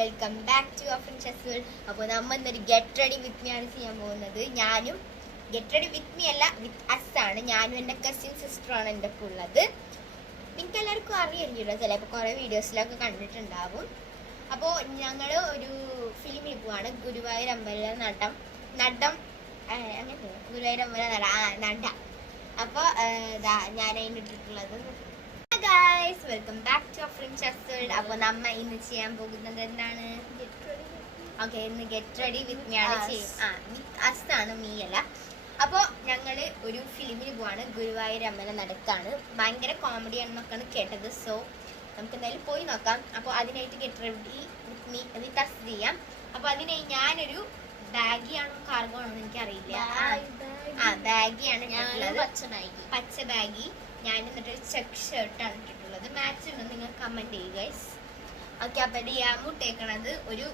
Welcome back to അഫ്രിൻഷസ്. അപ്പോൾ നമ്മൾ ഇന്നൊരു ഗെറ്റ് റെഡി വിത്ത് മീ ആണ് ചെയ്യാൻ പോകുന്നത്. ഞാനും ഗെറ്റ് റെഡി വിത്ത് മീ അല്ല, വിത്ത് അസ് ആണ്. ഞാനും എൻ്റെ കസിൻ സിസ്റ്ററാണ് എൻ്റെ ഒപ്പം ഉള്ളത്. നിങ്ങൾക്ക് എല്ലാവർക്കും അറിയായിരിക്കുമല്ലോ, ചിലപ്പോൾ കുറേ വീഡിയോസിലൊക്കെ കണ്ടിട്ടുണ്ടാവും. അപ്പോൾ ഞങ്ങൾ ഒരു ഫിലിമിൽ പോവാണ്, ഗുരുവായൂർ അമ്പല നടം അങ്ങനെ ഗുരുവായൂർ അമ്പല നട. അപ്പോൾ ഞാൻ അതിന് ഇട്ടിട്ടുള്ളത് ഗൈസ്, വെൽക്കം ബാക്ക് ടു അഫ്രിൻഷസ്. അപ്പോൾ നമ്മ ഇന്ന് ചെയ്യാൻ പോകുന്നത് എന്താണ്? ഓക്കെ, ഇന്ന് ഗെറ്റ് റെഡി വിത്ത് മീ ആണ് വിത്ത് അസ് ആണ്, മീ അല്ല. അപ്പോൾ ഞങ്ങൾ ഒരു ഫിലിമിന് പോവാണ്, ഗുരുവായൂർ അമ്പല നടക്കാണ്. ഭയങ്കര കോമഡി ആണെന്നൊക്കെയാണ് കേട്ടത്. സോ നമുക്ക് എന്തായാലും പോയി നോക്കാം. അപ്പോൾ അതിനായിട്ട് get ready with me with us ചെയ്യാം. അപ്പോൾ അതിനായി ഞാനൊരു ബാഗിയാണോ കാർഗോ ആണോ എനിക്കറിയില്ല, ബാഗിയാണ് പച്ച ബാഗി. ഞാൻ എന്നിട്ട് ചെക്ക് ഷർട്ടാണ് ഇട്ടിട്ടുള്ളത്. മാച്ച് ഉണ്ടോ നിങ്ങൾ കമന്റ് ചെയ്യുക ഗൈസ്. ഓക്കെ, അപ്പൊ ഡിയാമു ഇട്ടേക്കണത് ഒരു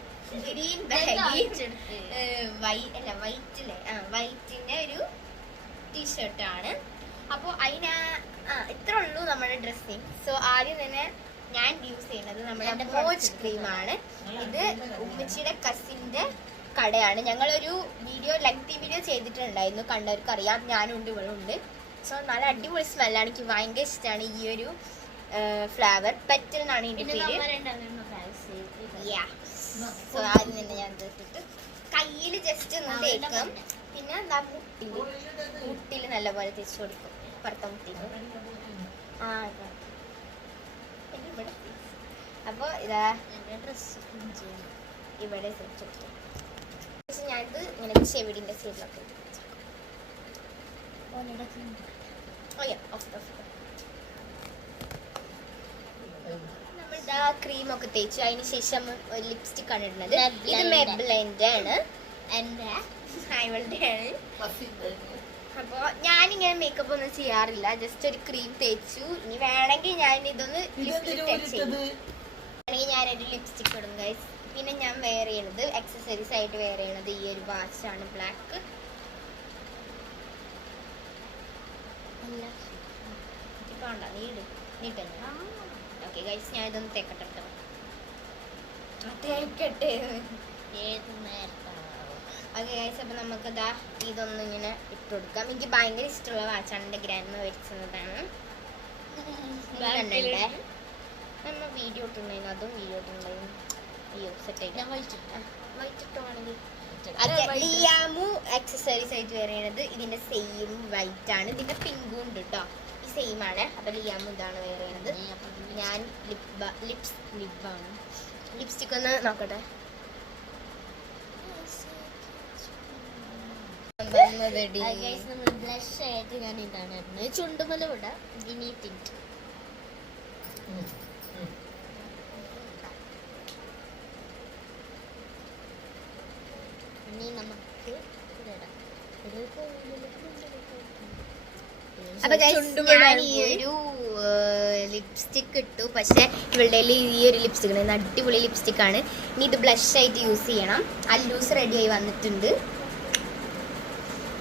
ഗ്രീൻ ബാഗി വൈറ്റിന്റെ ഒരു ടീഷർട്ടാണ്. അപ്പോൾ ഇത്ര ഉള്ളൂ നമ്മുടെ ഡ്രസ്സിങ്. സോ ആദ്യം തന്നെ ഞാൻ യൂസ് ചെയ്യുന്നത് നമ്മുടെ മോജ് ക്രീമാണ്. ഇത് ഉമ്മച്ചിയുടെ കസിന്റെ കടയാണ്. ഞങ്ങളൊരു ലെങ്തി വീഡിയോ ചെയ്തിട്ടുണ്ടായിരുന്നു, കണ്ടവർക്ക് അറിയാം. ഞാനും ഉണ്ട്, ഇവളുണ്ട്. സോ നല്ല അടിപൊളി സ്മെല്ലാണ്, എനിക്ക് ഭയങ്കര ഇഷ്ടമാണ് ഈ ഒരു ഫ്ലവർ. പെറ്റൽ എന്നാണ് ഇതിന്റെ പേര്. സോ ആദ്യം തന്നെ ഞാൻ ഇട്ടിട്ട് കയ്യിൽ ജസ്റ്റ് ഒന്ന് തേക്കും, പിന്നെ മുട്ടിൽ നല്ലപോലെ തേച്ച് കൊടുക്കും, പുറത്തെ മുട്ടിൽ. അപ്പോൾ ഇതാ ഇവിടെ ഞാനിത് ഇങ്ങനെ ചെവിടിന്റെ സൈഡിലൊക്കെ നമ്മളിതാ ക്രീമൊക്കെ തേച്ചു. അതിന് ശേഷം ഒരു ലിപ്സ്റ്റിക് ആണ് ഇടുന്നത്. ഇത് മെബ്ലൈൻ്റെ ആണ്, എൻ്റെ ഇവളുടെ ആണ്. അപ്പോൾ ഞാനിങ്ങനെ മേക്കപ്പ് ഒന്നും ചെയ്യാറില്ല, ജസ്റ്റ് ഒരു ക്രീം തേച്ചു. ഇനി വേണമെങ്കിൽ ഞാൻ ഇതൊന്ന് ഞാനൊരു ലിപ്സ്റ്റിക് ഇടും ഗൈസ്. പിന്നെ ഞാൻ വെയർ ചെയ്യണത് എക്സസറീസ് ആയിട്ട് വെയർ ചെയ്യണത് ഈ ഒരു വാച്ചാണ്, ബ്ലാക്ക്. ഓക്കെ ഗൈസ്, ഞാൻ ഇതൊന്ന് തേക്കട്ടെ. ഓക്കെ ഗൈസ്, അപ്പൊ നമുക്കതാ ഇതൊന്നും ഇങ്ങനെ ഇട്ട് കൊടുക്കാം. എനിക്ക് ഭയങ്കര ഇഷ്ടമുള്ള വാച്ചാണ്, എൻ്റെ ഗ്രാൻഡ് മേടിച്ചതാണ്. നമ്മ വീഡിയോ ഇട്ടുണ്ടായിരുന്നു, അതും വീഡിയോ ഇട്ടുണ്ടായിരുന്നു. അയ്യോ സെറ്റ് വൈറ്റിട്ടാണെങ്കിൽ ലിയാമു എക്സസറീസ് ആയിട്ട് വെയർ ചെയ്യണത് ഇതിന്റെ സെയിം വൈറ്റ് ആണ്. ഇതിന്റെ പിങ്കും ഉണ്ട് കേട്ടോ, ഈ സെയിം ആണ്. അപ്പൊ ലിയാമു ഇതാണ് വെയർ ചെയ്യണത്. ഞാൻ ലിപ്സ്റ്റിക് ഒന്ന് നോക്കട്ടെ. ബ്ലഷ് ആയിട്ട് ഞാൻ ഇതാണ് ഇടുന്നത്, ചുണ്ടുമല ഇവിടെ വിനി ടിന്റ്. അപ്പൊ ഞാൻ ഈ ഒരു ലിപ്സ്റ്റിക് ഇട്ടു, പക്ഷെ ഇവളുടെ ഈ ഒരു ലിപ്സ്റ്റിക് അടിപൊളി ലിപ്സ്റ്റിക് ആണ്. ഇനി ഇത് ബ്ലഷ് ആയിട്ട് യൂസ് ചെയ്യണം. ആ ലൂസ് റെഡി ആയി വന്നിട്ടുണ്ട്.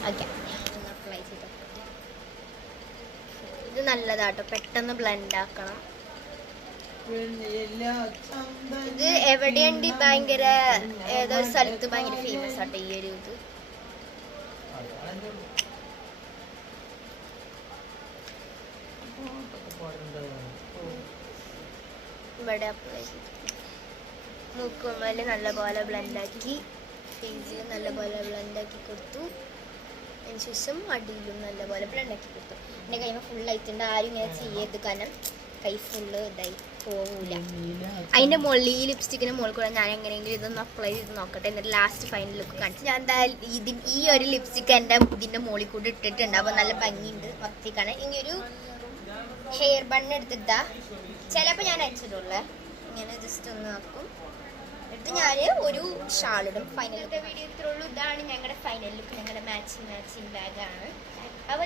ഓക്കെ, ഇത് നല്ലതാട്ടോ, പെട്ടെന്ന് ബ്ലെൻഡ് ആക്കണം. ഇത് എവിടെയുണ്ട്, ഭയങ്കര ഏതോ ഒരു സ്ഥലത്ത് ഭയങ്കര ഫേമസ് ആട്ടോ ഈ ഒരു ഇത്. ഇവിടെ അപ്ലൈ ചെയ്തു, മൂക്കുമ്മല് നല്ലപോലെ ബ്ലെൻഡാക്കി, ഫേസിൽ നല്ലപോലെ ബ്ലെൻഡാക്കി കൊടുത്തു. അതിനുശേഷം അടിയിലും നല്ലപോലെ ബ്ലെൻഡാക്കി കൊടുത്തു. എൻ്റെ കൈമ ഫുള്ളായിട്ടുണ്ട്. ആരും ഇങ്ങനെ ചെയ്യരുത്, കാരണം കൈ ഫുള്ള് ഇതായി പോവില്ല. അതിൻ്റെ മുകളിൽ ഈ ലിപ്സ്റ്റിക്കിൻ്റെ മുകളിൽ കൂടെ ഞാൻ എങ്ങനെയെങ്കിലും ഇതൊന്ന് അപ്ലൈ ചെയ്ത് നോക്കട്ടെ, എന്നിട്ട് ലാസ്റ്റ് ഫൈനൽ ലുക്ക് കാണിച്ചു. ഞാൻ എന്തായാലും ഈ ഒരു ലിപ്സ്റ്റിക്ക് എൻ്റെ ഇതിൻ്റെ മുകളിൽ കൂടെ ഇട്ടിട്ടുണ്ട്. അപ്പോൾ നല്ല ഭംഗിയുണ്ട്, മൊത്തത്തിക്കാണ്. ഇനിയൊരു ഹെയർ ബണ്ണ് എടുത്തിട്ടാ ചിലപ്പോൾ ഞാൻ അയച്ചിട്ടുള്ളേ, ഇങ്ങനെ ജസ്റ്റ് ഒന്ന് നോക്കും, എന്നിട്ട് ഞാൻ ഒരു ഷാളിടും. ഫൈനൽ വീഡിയോ ഇത്രയുള്ളൂ. ഇതാണ് ഞങ്ങളുടെ ഫൈനൽ ലുക്ക്, ഞങ്ങളുടെ മാച്ചിങ് ബാഗാണ്. അപ്പോൾ